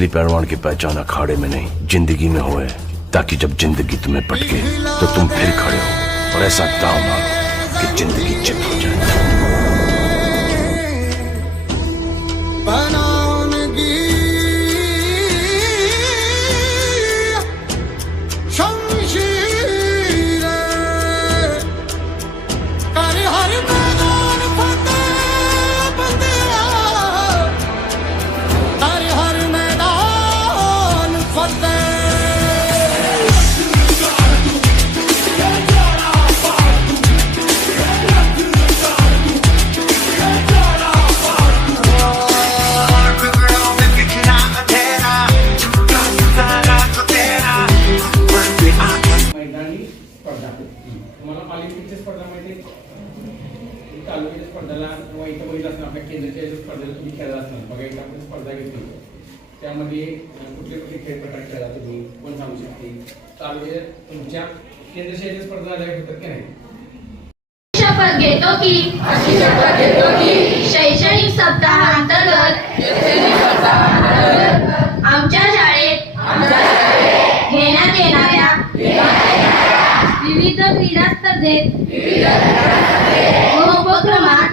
असली पहलवान की पहचान अखाड़े में नहीं जिंदगी में होए, ताकि जब जिंदगी तुम्हें पटके तो तुम फिर खड़े हो और ऐसा दांव मारो कि जिंदगी चित हो जाए। तुम्हाला ऑलिम्पिकच्या स्पर्धामध्ये तालुक्याच्या स्पर्धेला किंवा इथं बघितलं असणार आपल्या केंद्राच्या स्पर्धेला तुम्ही खेळला असणार बघा इथं आपण स्पर्धा घेतली त्यामध्ये कुठले कुठले खेळ प्रकार खेळला तुम्ही कोण सांगू शकते तालुक्यात तुमच्या केंद्राच्या स्पर्धा आल्या होतात की नाही? शपथ घेतो की शैक्षणिक सप्ताहांतर्गत आमच्या शाळेत घेण्यात येणाऱ्या विविध क्रीडा स्पर्धेत व उपक्रमात